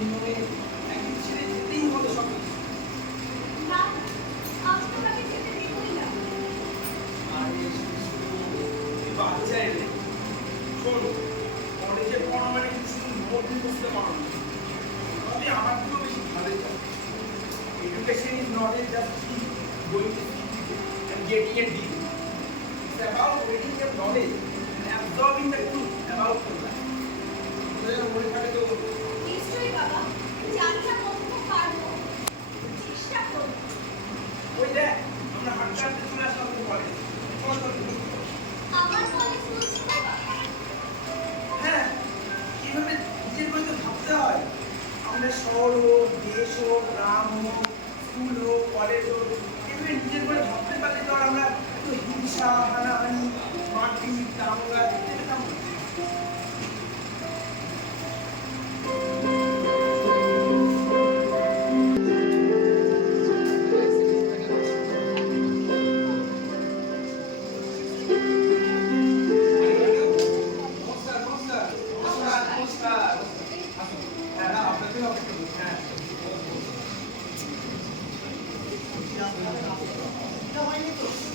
নিয়মে একদিন ছেড়ে যেতেই হবে সব কিছু। না, আমি তো তাকে যেতে দেবই না। আরে তুই বাচ্চা এলে শোন, কলেজে পড়া মানে কিছু নোট মুখস্থ করা না। তবে আমার থেকেও বেশি ভালো যায়। Education is not just going to school and getting a degree. It's about getting the knowledge and absorbing the truth about the life. তোদের মনে থাকে তো? নিশ্চয়ই বাবা, জানি না কতটা পারবো, চেষ্টা করবো। ওই দেখ, আমরা হাঁটতে হাঁটতে চলে আসলাম তো কলেজ। চল চল চল। আমার কলেজ বলছি বাবা। হ্যাঁ, এইভাবে নিজের করে তো ভাবতে হয়। আমরা শহর হোক, দেশ হোক, গ্রাম হোক, স্কুল হোক, কলেজ হোক, এভাবে নিজের করে ভাবতে পারলে তো আর আমরা এত হিংসা, হানাহানি, মারপিট, দাঙ্গা দেখতে পেতাম না। নমস্কার, নমস্কার, নমস্কার, নমস্কার। আসুন। হ্যাঁ, না, আপনাকেও অপেক্ষা করছি, হ্যাঁ।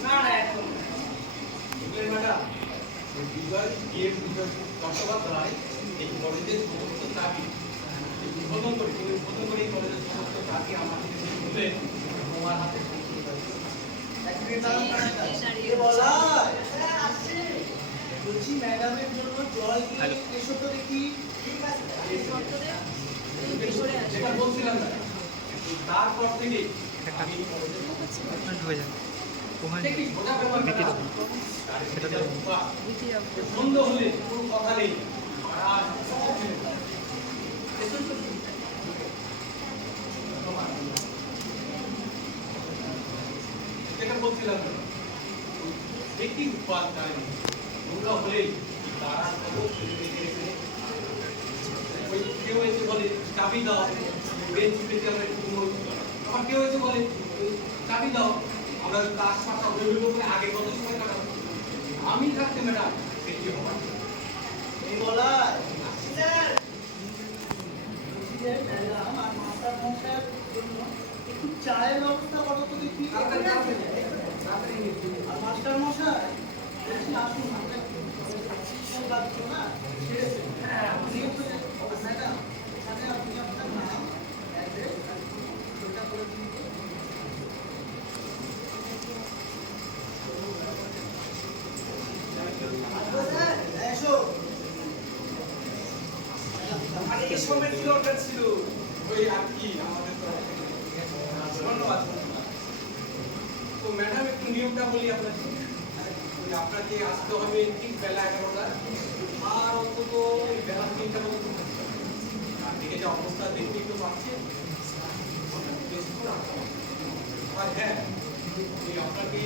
না, না, একদম না। বুঝলেন ম্যাডাম, ওই বিজয় চট্টোপাধ্যায় এই কলেজের সমস্ত চাকরি উদ্বোধন করি এই কলেজের সমস্ত চাকরি আমার থেকে তুলে তোমার হাতে বলছি ম্যাডামের জন্য জল নিয়ে এসো তো দেখি। যেটা বলছিলাম না, তারপর থেকে আমি সন্ধ্যা হলে কোনো কথা নেই আর যেটা বলছিলাম না, একটি উৎপাদ কারণ নোংরা হলেই তারা ওই কেউ এসে বলে চাবি দাও, বেঞ্চ পেতে আমরা একটু আবার কেউ এসে বলে চাবি দাও, আমরা তার সাথে আগে কত সময় কাটাবো। আমি থাকতে ম্যাডাম সেটি হবার এই বলার ম্যাডাম আর মাস্টার মশাইয়ের জন্য একটু চায়ের ব্যবস্থা করো তো দেখি। আর মাস্টার মশাই বলছি আসুন, আমরা লাগছো না ছেড়েছে। হ্যাঁ, ম্যাডাম এখানে আপনি আপনার নাম অ্যাড্রেস সেটা করে দিন। আরে এই সময় কি দরকার ছিল? ওই আর কি আমাদের তো ধন্যবাদ। তো ম্যাডাম একটু নিয়মটা বলি আপনাকে। ওই আপনাকে আসতে হবে ঠিক বেলা 11টা আর অন্তত ওই বেলা 3টা পর্যন্ত থাকতে হবে। আর দিকে যে অবস্থা দেখতেই তো পাচ্ছেন, বেশিক্ষণ আসতে হবে। আর হ্যাঁ, ওই আপনাকে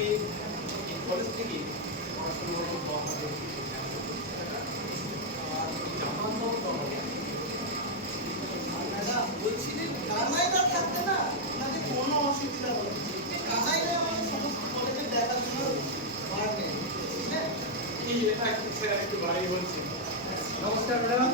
এই কলেজ থেকে পড়াশুনো দেওয়া হবে আর যাতায়াত দেওয়া হবে। ম্যাডাম বলছি যে কানাইদা থাকতে না আপনাদের কোনো অসুবিধা হবে না। কানাইদা আমাদের সমস্ত কলেজে দেখাশোনার ভার নেই, বুঝলেন? এই এটা একটু স্যার একটু বাড়াই বলছি। নমস্কার ম্যাডাম।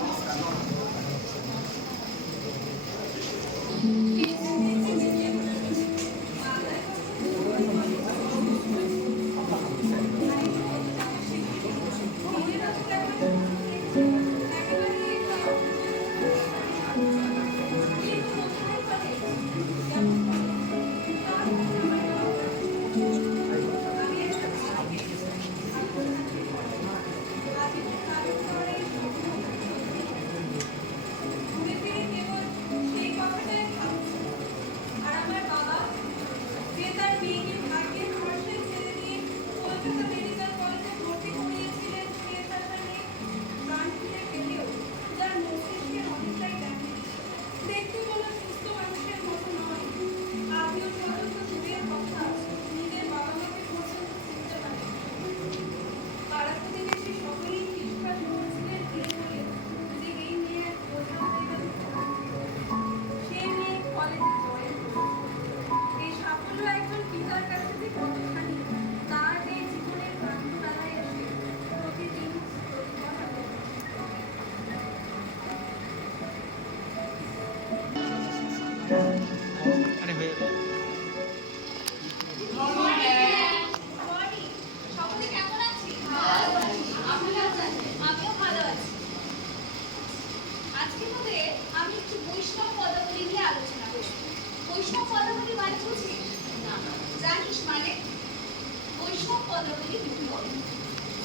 পদাবলী হল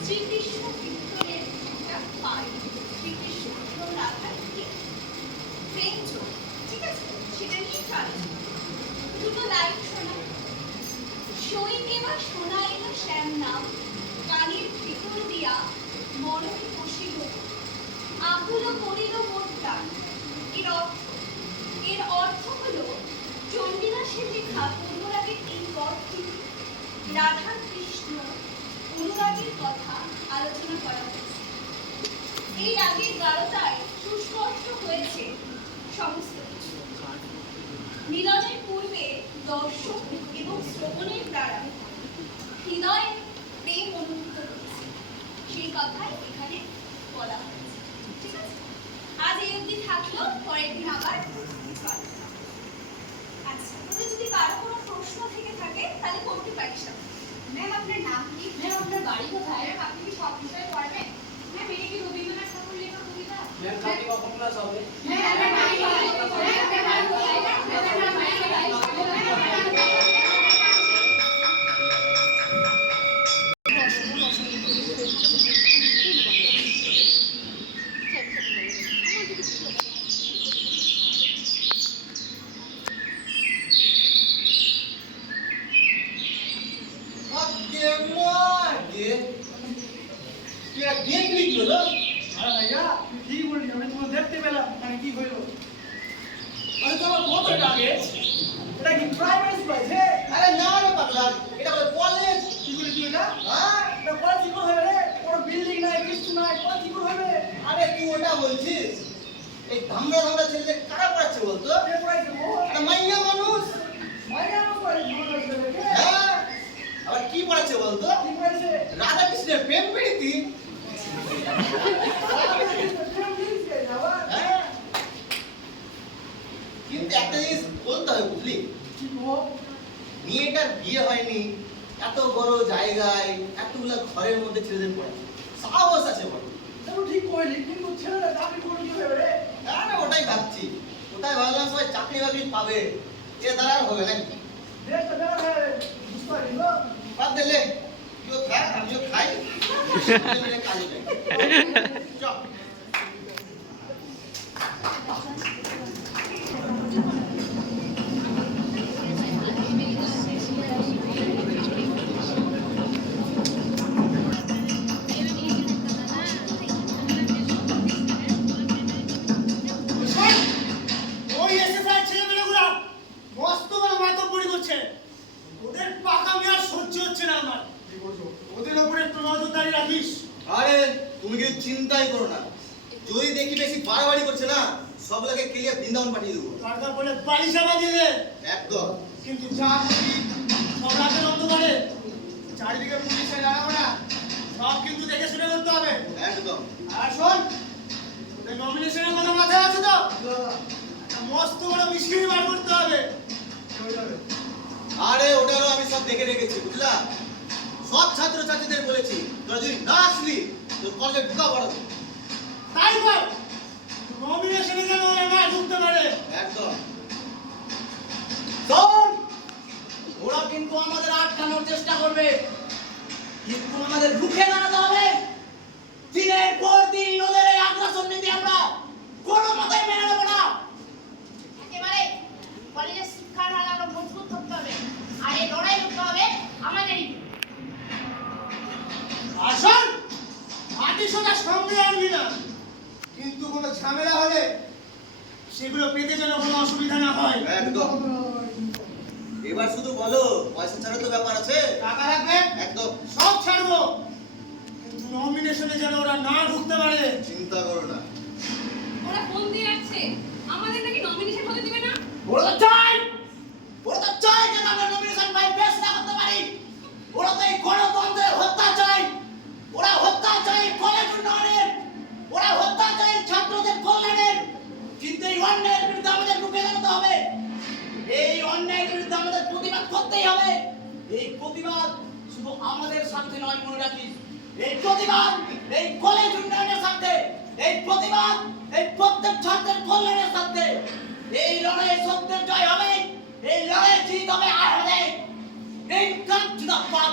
শ্রীকৃষ্ণ কীর্তনের একটা পাই, শ্রীকৃষ্ণ এবং রাধার একটি প্রেম যোগ, ঠিক আছে? সেটা নিয়ে কাজ দুটো লাইন শোনা। সইতে বা শোনাই বা শ্যাম নাম, কানের ভিতর দিয়া মনকে বসিল, আকুল করিল মোর প্রাণ। এর অর্থ হলো চণ্ডীদাসের লেখা অনুরাগের এই পদটি রাধা কৃষ্ণ অনুরাগের কথা আলোচনা করা হয়েছে। এই রাগের গাঢ়তায় সুস্পষ্ট হয়েছে সমস্ত কিছু। মিলনের পূর্বে দর্শন এবং শ্রবণের দ্বারা হৃদয় প্রেম অনুভূত হয়েছে, সেই কথাই এখানে বলা হয়েছে, ঠিক আছে? আজ এই অবধি থাকলো, পরের দিন আবার আচ্ছা, তোদের যদি কারো কোনো প্রশ্ন থেকে থাকে তাহলে করতে পারিস। ম্যাম আপনার নাম কি? ম্যাম আপনার বাড়ি কোথায়? ম্যাম আপনি কি সব বিষয়ে পড়বেন? ম্যাম এটা কি রবীন্দ্রনাথ ঠাকুর লেখা কবিতা? ম্যাম কালকে কখন ক্লাস হবে? ম্যাম আপনার বাড়ি কোথায়? ম্যাম আপনার বাড়ি কোথায়? ম্যাম আপনার বাড়ি কোথায়? আরে ভাইয়া তুই ঠিক বললি, আমি তোমাকে দেখতে পেলাম, মানে কি হইলো? আরে তোমার কত লাগে? এটা কি প্রাইমারি স্কুল আছে? আরে না রে পাগলা, এটা বলে কলেজ। কি করে তুই এটা? হ্যাঁ? এটা কলেজ কি করে হবে রে? কোনো বিল্ডিং নাই, কিছু নাই, কলেজ কি করে হবে? আরে তুই ওটা বলছিস? এই ধামড়া ধামড়া ছেলেদের কারা পড়াচ্ছে বলতো? কে পড়াইছে বল? একটা মাইয়া মানুষ। মাইয়া আমার পড়াইছে, আমার ছেলেকে। হ্যাঁ? আবার কি পড়াচ্ছে বলতো? কি পড়াইছে? রাধা কৃষ্ণের প্রেম প্রীতি। হ্যাঁ? কিন্তু একটা জিনিস বলতে হবে বুঝলি, কি গো? মেয়েটার বিয়ে হয়নি, এত বড় জায়গায় এতগুলো ঘরের মধ্যে ছেলেদের পড়াচ্ছে, সাহস আছে বড়। তুমি ঠিক কইলি, কিন্তু ছেলেরা চাকরি করে কি হবে রে? আরে ওটাই ভাবছি, ওটাই ভাবলাম সবাই চাকরি বাকরি পাবে, এ দ্বারা আর হবে নাকি? দেশটা বেড়া হয়ে বুঝতে পারি গো। বাদ দিলে তুইও খা, আমিও খাই, মিলে কাজে যাই। চল। ওই এসএসআই ছেলেমেয়েগুলো মস্ত বড় মাতব্বরি করছে। ওদের পাকামি আর সহ্য হচ্ছে না আমার। ওদের উপরে একটু নজরদারি রাখিস। আরে তুমি কি চিন্তাই করো না, যদি দেখি বেশি বাড়াবাড়ি করছে না, সবগুলোকে ক্লিয়ার বৃন্দাবন পাঠিয়ে দেবো। দরকার পড়লে বাড়ি চাপা দিয়ে দে। একদম। কিন্তু যা করবি সব রাতের অন্ধকারে, চারিদিকে পুলিশে জানাবো না, সব কিন্তু দেখে শুনে করতে হবে। একদম। আর শোন, ওদের নমিনেশনের কথা মাথায় আছে তো? একটা মস্ত বড় মিষ্টি বার করতে হবে। আরে ওটারও আমি সব দেখে রেখেছি বুঝলা, সব ছাত্রছাত্রীদের বলেছি তোরা যদি না আসলি তোর কলেজে ঢুকা পড়াবো। তাই কর, নমিনেশনে যেন ওরা না ঢুকতে পারে। একদম। শোন, ওরা কিন্তু আমাদের আটকানোর চেষ্টা করবে, কিন্তু আমাদের রুখে দাঁড়াতে হবে। দিনের পর দিন ওদের এই আগ্রাসন নীতি আমরা কোনো মতেই মেনে নেব না। একেবারে কলেজের শিক্ষার হার আরো মজবুত করতে হবে, আর এই লড়াই করতে হবে আমাদেরই। আসল মাটি সোজা সঙ্গে আনবি না, কিন্তু কোনো ঝামেলা হলে সেগুলো পেতে যেন কোনো অসুবিধা না হয়। একদম। এবার শুধু বলো পয়সা ছাড়া তো ব্যাপার আছে। টাকা রাখবে, একদম। সব ছাড়বো, কিন্তু নমিনেশনে যেন ওরা না ঢুকতে পারে। চিন্তা করো না। ওরা ফোন দিয়ে রাখছে, আমাদের নাকি নমিনেশন হতে দিবে না। ওরা তো চাই, ওরা তো চাই যে আমরা নমিনেশন পাই, বেশ না করতে পারি। ওরা তো এই গণতন্ত্রের হত্যা চাই, ওরা হত্যা চাই কলেজ উন্নয়নের, ওরা হত্যা চাই ছাত্রদের কল্যাণের। কিন্তু এই অন্যায়ের বিরুদ্ধে আমাদের রুখে দাঁড়াতে হবে, এই অন্যায়ের বিরুদ্ধে আমাদের প্রতিবাদ করতেই হবে। এই প্রতিবাদ শুধু আমাদের স্বার্থে নয়, মনে রাখিস, এই প্রতিবাদ এই কলেজ উন্নয়নের স্বার্থে, এই প্রতিবাদ এই প্রত্যেক ছাত্রের কল্যাণের স্বার্থে। এই লড়াই সত্যের জয় হবে, এই লড়াই জিত হবে আর হবে। এই কাজ জিন্দাবাদ।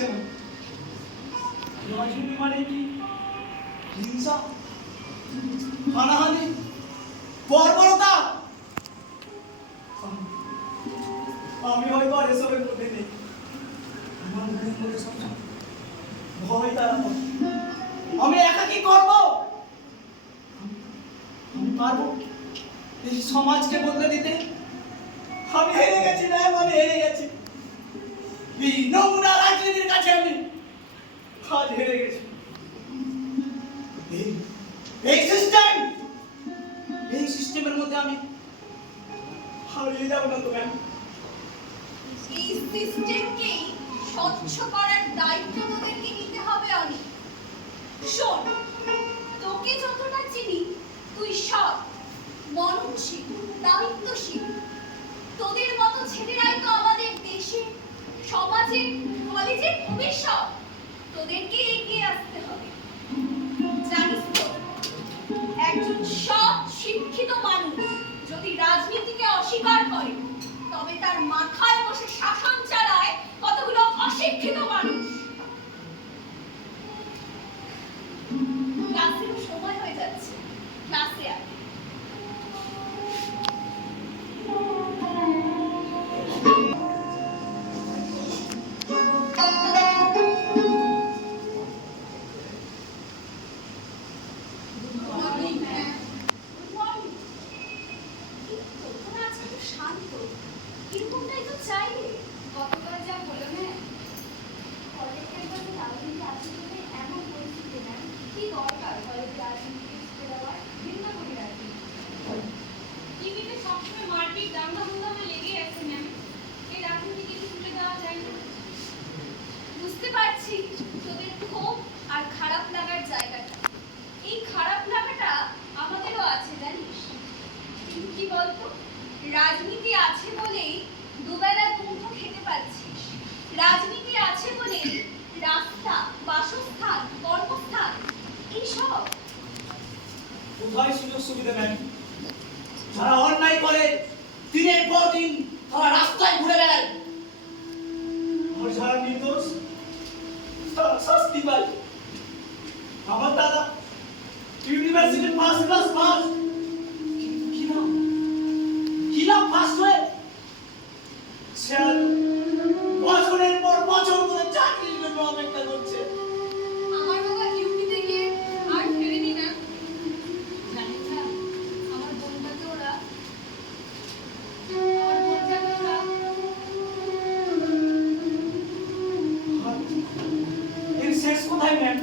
লাগছে না। রাজনীতি মানে কি হিংসা, হানাহানি, বর্বরতা? আমি হয়তো আর এসবের মধ্যে নেই। আমার মনের মধ্যে সবসময় ভয় দাঁড়াবো। আমি একা কি করবো? আমি পারবো এই সমাজকে বদলে দিতে? আমি হেরে গেছি না, আমি হেরে গেছি। এই নোংরা রাজনীতির কাছে আমি আজ হেরে গেছি। এই সিস্টেমের মধ্যে আমি হারিয়ে যাবো না তো ম্যাম। এই সিস্টেমকেই স্বচ্ছ করার দায়িত্ব তোদেরকে নিতে হবে অনেক। শোন, তোকে যতটা চিনি তুই সৎ, মননশীল, দায়িত্বশীল। তোদের মতো ছেলেরাই তো আমাদের দেশে, সমাজে, কলেজের ভবিষ্যৎ। তোদেরকে এগিয়ে আসতে হবে। জানিস তো, একজন সৎ শিক্ষিত মানুষ যদি রাজনীতিকে অস্বীকার করে তবে তার মাথায় বসে শাসন চালায় কতগুলো অশিক্ষিত মানুষ। ক্লাসের সময় হয়ে যাচ্ছে, ক্লাসে আয়। শান্ত এরকমটাই তো চাইলে। গতকাল যা বললো না কলেজের কাছে রাজনীতি আছে বলে এমন পরিস্থিতি নেন কি দরকার কলেজে রাজনীতি দেওয়ার? ভিন্ন করি রাজনীতি টিভিতে সবসময় মারপিট দাঙ্গা হাঙ্গামা লেগে আছে ম্যাম। এই রাজনীতি কিছু তুলে দেওয়া যায় না? বুঝতে পারছি তোদের ক্ষোভ আর খারাপ লাগার জায়গাটা। এই খারাপ লাগাটা আমাদেরও আছে জানিস, কিন্তু কি বলতো, রাজনীতি আছে বলেই দুবেলা দুমুঠো খেতে পাচ্ছিস। রাজনীতি আছে বলেই রাস্তা, বাসস্থান, কর্মস্থান এইসব। কোথায় সুযোগ সুবিধা নেই? যারা অন্যায় করে দিনের পর দিন তারা রাস্তায় ঘুরে বেড়ায়, আর যারা নির্দোষ তারা শাস্তি পায়। আমার দাদা ইউনিভার্সিটির ফার্স্ট ক্লাস পাস, কি নাম ফার্স্ট হয়ে সে আর বছরের পর বছর ধরে চাকরির জন্য অপেক্ষা করছে। আমার বাবা ইউপি থেকে আর ফেরেনি না। জানিস না, আমার বোনটাকে ওরা এর শেষ কোথায় ম্যাম?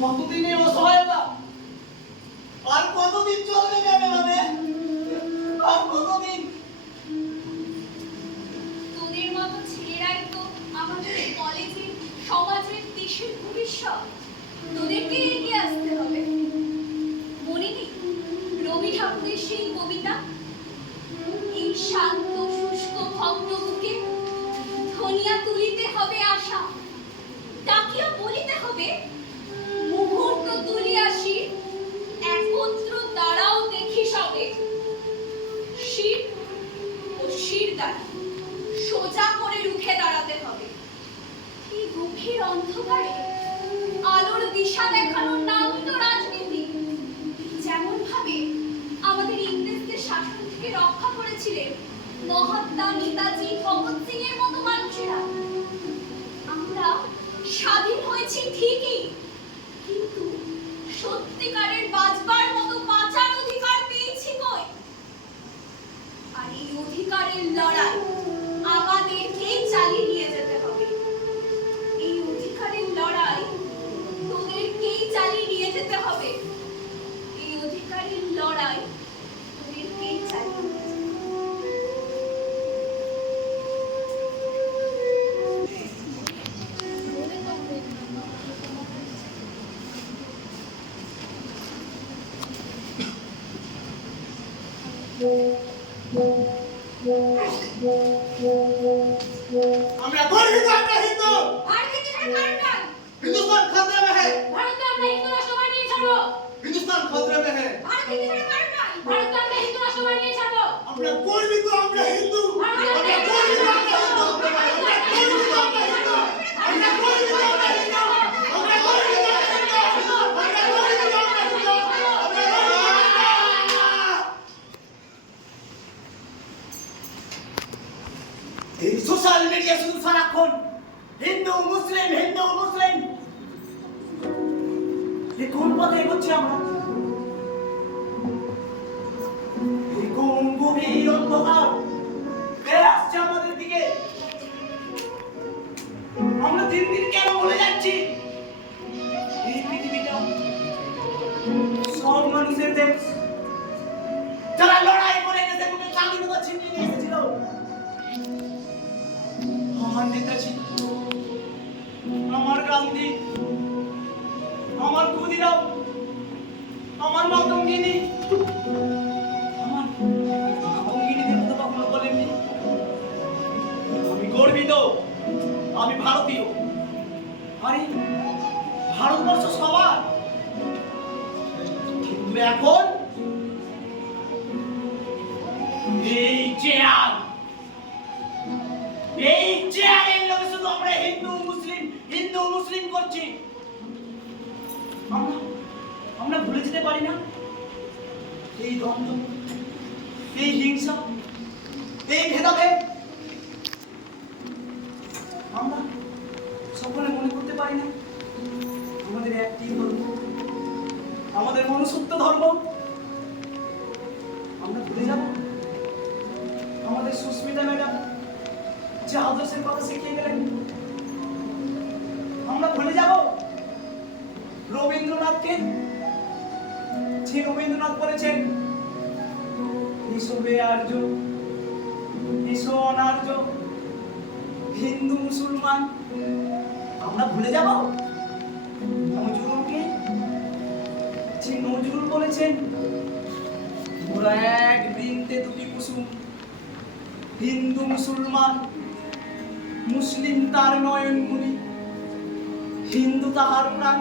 কতদিনের অসহায়তা? আর কতদিন চলবে ম্যাম এভাবে? আর কতদিন? তোদের মতো ছেলেরাই তো আমাদের কলেজের, সমাজের, দেশের ভবিষ্যৎ। তোদেরকে এগিয়ে আসতে হবে। মনে নেই রবি ঠাকুরের সেই কবিতা, এই শান্ত শুষ্ক ভগ্ন বুকে ধনিয়া তুলিতে হবে আশা, ডাকিয়া বলিতে হবে মুহূর্ত তুলিয়াসি, একত্র দাঁড়াও দেখি সবে। শির ও শির দ্বারা সোজা করে রুখে দাঁড়াতে হবে। এই গভীর অন্ধকারে আলোর দিশা দেখানোর নামই তো রাজনীতি। যেমন ভাবে আমাদের ইংরেজদের শাসন থেকে রক্ষা করেছিলেন মহাত্মা, নেতাজি, ভগৎ সিং এর মতো মানুষেরা। আমরা স্বাধীন হয়েছি ঠিকই, কিন্তু সত্যিকারের বাঁচবার মতো বাঁচার অধিকার পেয়েছি কই? আর এই অধিকারের লড়াই আমাদেরকেই চালিয়ে নিয়ে যেতে হবে। এই অধিকারের লড়াই তোদেরকেই চালিয়ে নিয়ে যেতে হবে। এই অধিকারের লড়াই তোদেরকেই চালিয়ে নিয়ে যেতে হবে। আমরা গর্বিত, আমরা হিন্দু। আর কি দেখার কারণ নাই? हिंदुस्तान खतरे में है। ভারতকে আমরা হিন্দু রাষ্ট্র বানিয়ে ছাড়বো। हिंदुस्तान खतरे में है। আর কি দেখার কারণ নাই? ভারতকে আমরা হিন্দু রাষ্ট্র বানিয়ে ছাড়বো। আমরা গর্বিত, আমরা হিন্দু। আমরা গর্বিত, আমরা হিন্দু। আমরা গর্বিত, আমরা হিন্দু। এই সোশ্যাল মিডিয়া শুধু সারাক্ষণ হিন্দু মুসলিম এই কোন পথে এগোচ্ছি আমরা? এই কোন গভীর অন্ধকার ফেরে আসছে আমাদের দিকে? আমরা দিন দিন কেন বলে যাচ্ছি এই পৃথিবীটা সব মানুষের দেশ, যারা লড়াই করে গেছে কোনো স্বাধীনতা ছিনিয়ে নিয়ে এসেছিল। আমার নেতাজি, আমার গান্ধী, আমার ক্ষুদিরাম, আমার মাতঙ্গিনী, আমার মাতঙ্গিনীদের কথা কখনো বলেননি আমি গর্বিত, আমি ভারতীয়। আরে ভারতবর্ষ সবার, কিন্তু এখন এই চেয়ারের লোকে শুধু আমরা হিন্দু মুসলিম করছি। আমরা ভুলে যেতে পারি না এই দ্বন্দ্ব, এই হিংসা, এই ভেদাভেদ। আমরা সকলে মনে করতে পারি না আমাদের একটি ধর্ম, আমাদের মনুষ্যত্ব ধর্ম। আমরা ভুলে যাব আমাদের সুস্মিতা ম্যাডাম যে আদর্শের কথা শিখিয়ে গেলেন। আমরা ভুলে যাব রবীন্দ্রনাথকে, যে রবীন্দ্রনাথ বলেছেন এসবে আর্য, এসো অনার্য, হিন্দু মুসলমান। আমরা ভুলে যাব নজরুলকে, যে নজরুল বলেছেন ওরা এক বৃন্তে দুটি কুসুম, হিন্দু মুসলমান, মুসলিম তার নয়নমণি, হিন্দু তাহার প্রাণ।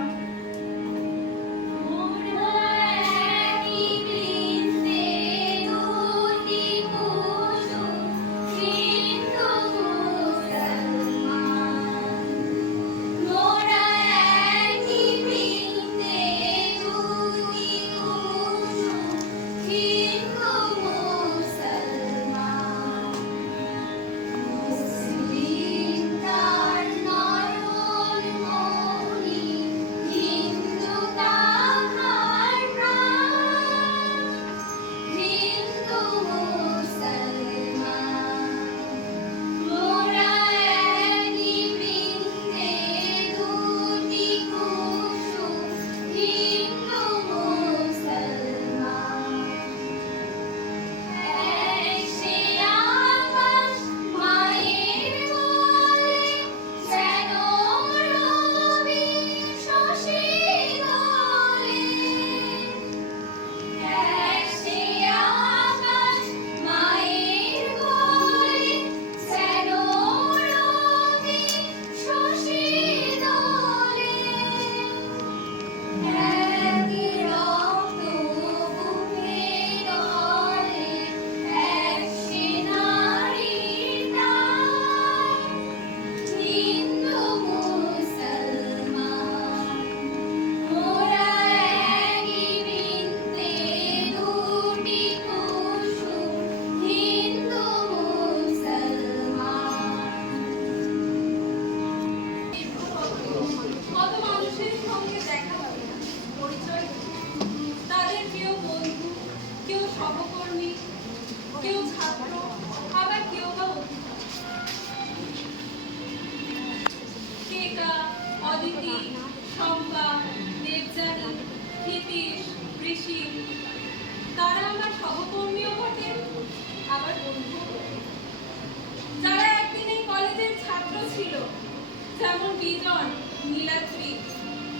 যেমন বিজন, নীলাদ্রি,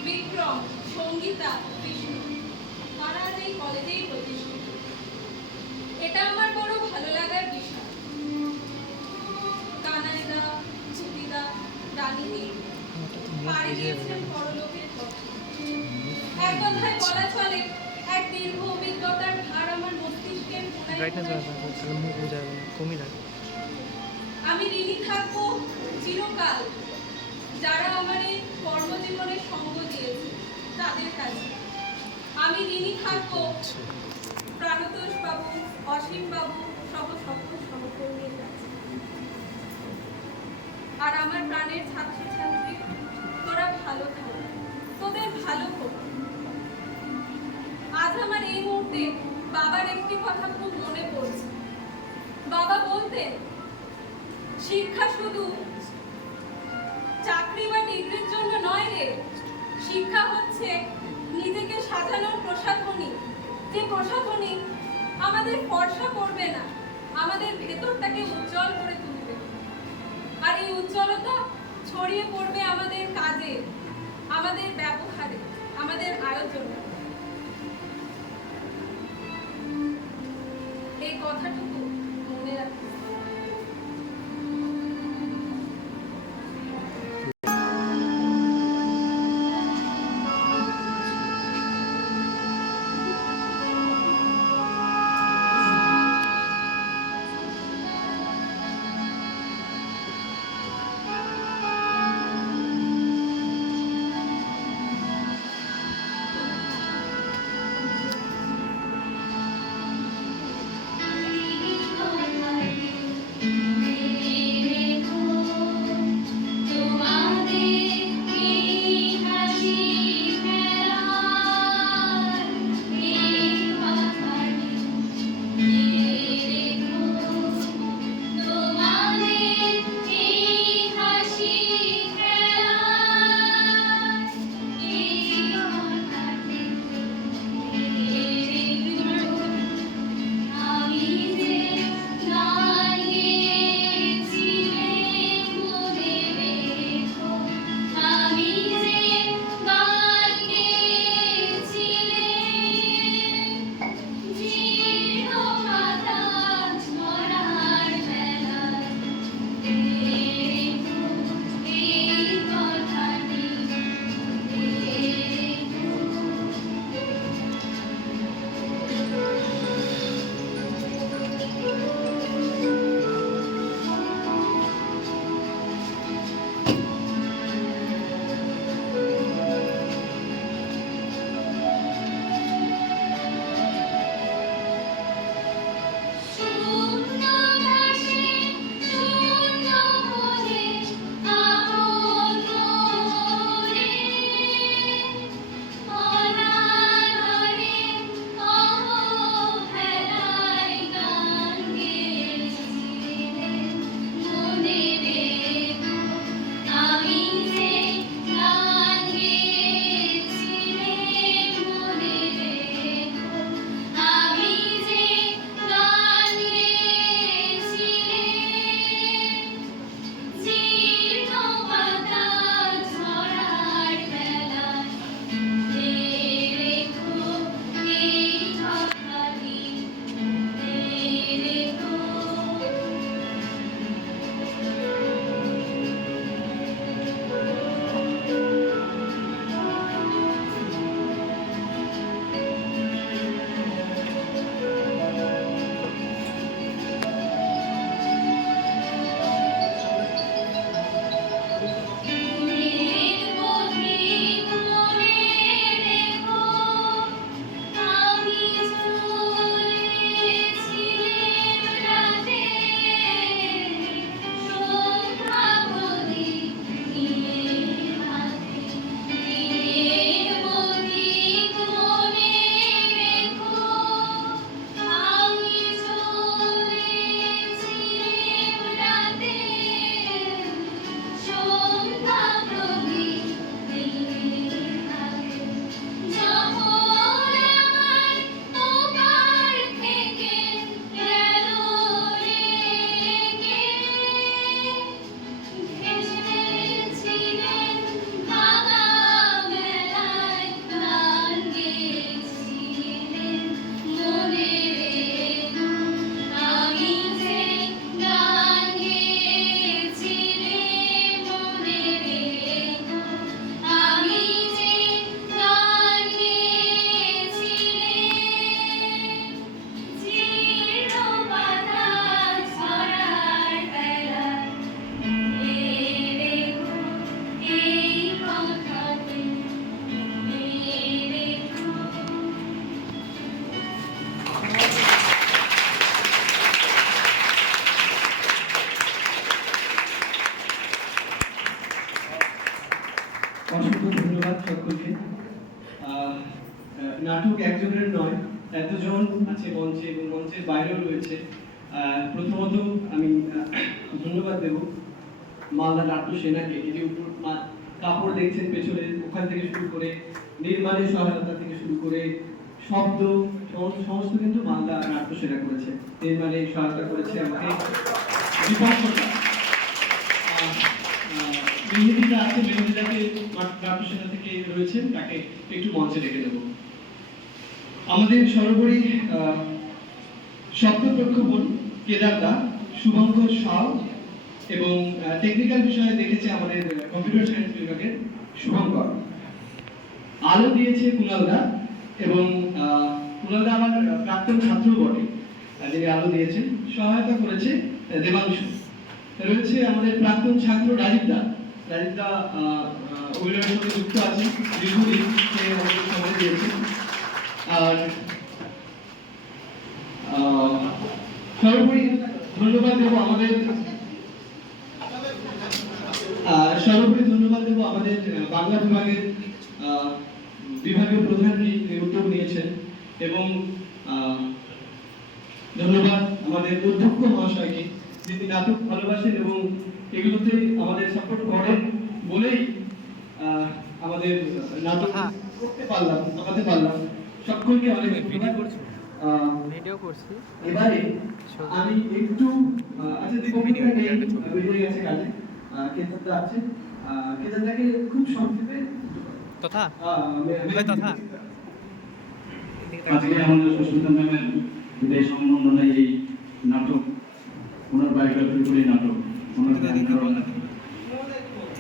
বিক্রম, সঙ্গীতা, বিষ্ণু, তারা আজ এই কলেজেই প্রতিষ্ঠিত। এটা আমার বড় ভালো লাগার বিষয়। কানাইদা, সুবিদা, রানীদি পাড়ি দিয়েছেন পরলোকের পথে। এক কথায় বলা চলে, এক দীর্ঘ অভিজ্ঞতার ভার আমার মস্তিষ্কে আমি ঋণী থাকবো চিরকাল যারা আমার এই কর্মজীবনে সঙ্গ দিয়েছে তাদের কাছে। আমি ঋণী থাকবো প্রাণতোষ বাবু, অসীম বাবু সহ সকল সহকর্মীর কাছে। আর আমার প্রাণের ছাত্রছাত্রী, তোরা ভালো থাক, তোদের ভালো হোক। আজ আমার এই মুহূর্তে বাবার একটি কথা খুব মনে পড়ছে। বাবা বলতেন, শিক্ষা শুধু চাকরি বা ডিগ্রির জন্য নয় রে, শিক্ষা হচ্ছে নিজেকে সাজানোর প্রসাধনী, যে প্রসাধনী আমাদের ফর্সা করবে না, আমাদের ভেতরটাকে উজ্জ্বল করে তুলবে। আর এই উজ্জ্বলতা ছড়িয়ে পড়বে আমাদের কাজে, আমাদের ব্যবহারে, আমাদের আয়োজনে। এই কথাটুকু মনে রাখবে। Thank you. ধন্যবাদ সকলকে। নাটক একজনের নয়, এতজন আছে মঞ্চে এবং মঞ্চের বাইরেও রয়েছে। প্রথমত আমি ধন্যবাদ দেব মালদা নাট্য সেনাকে। এই যে উপর কাপড় দেখছেন পেছনে, ওখান থেকে শুরু করে নির্মাণের সহায়তা থেকে শুরু করে শব্দ সমস্ত কিন্তু মালদা নাট্য সেনা করেছে। নির্মাণে সহায়তা করেছে আমাকে বিপক্ষতা। মেহেদিটা আছে, মেহেদিটাকে নাট্য সেনা থেকে রয়েছেন, তাকে একটু মঞ্চে ডেকে দেবো। আমাদের সর্বোপরি শব্দ প্রক্ষেপণ কেদারদা, শুভঙ্কর সাউ এবং টেকনিক্যাল বিষয়ে দেখেছে আমাদের কম্পিউটার সায়েন্স বিভাগের শুভঙ্কর। আলো দিয়েছে কুণালদা এবং কুণালদা আমার প্রাক্তন ছাত্র বটে, যিনি আলো দিয়েছেন। সহায়তা করেছে দেবাংশু। রয়েছে আমাদের প্রাক্তন ছাত্র রাজীবদা। রাজীবদা অভিনয়ের সঙ্গে যুক্ত আছেন দীর্ঘদিন, সে আমাদের সময় দিয়েছে। আর সর্বোপরি ধন্যবাদ দেবো আমাদের বাংলা বিভাগের বিভাগীয় প্রধানকে উদ্যোগ নিয়েছেন এবং ধন্যবাদ আমাদের অধ্যক্ষ মহাশয়কে, যিনি নাটক ভালোবাসেন এবং এগুলোতে আমাদের সাপোর্ট করেন বলেই আমাদের নাটক করতে পারলাম, আমাতে পারলাম। সকলকে অনেক ভিডিও করছি। এবারে আমি একটু আচ্ছা দীপমিতা নেই, বেরিয়ে গেছে কাজে, কেতানদা আছে, কেতানদাকে খুব সংক্ষেপে তথা আজকে আমাদের সুস্মিতা ম্যামের বিদায় সম্মাননায় এই নাটক, ওনার বায়োগ্রাফি নাটক,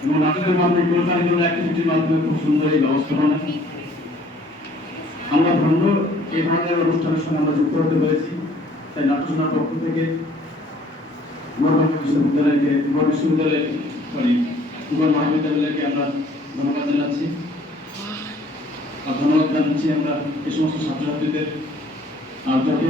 এবং নাটকের মাধ্যমে কলকাতার জন্য অ্যাক্টিভিটির মাধ্যমে খুব সুন্দর এই ব্যবস্থাপনা। আমরা ধন্য এই ধরনের অনুষ্ঠানের সঙ্গে আমরা যুক্ত হতে পেরেছি। তাই নাট্যসেনার পক্ষ থেকে মহাবিদ্যালয়কে আমরা ধন্যবাদ জানাচ্ছি। আর ধন্যবাদ জানাচ্ছি আমরা এই সমস্ত ছাত্রছাত্রীদের যাতে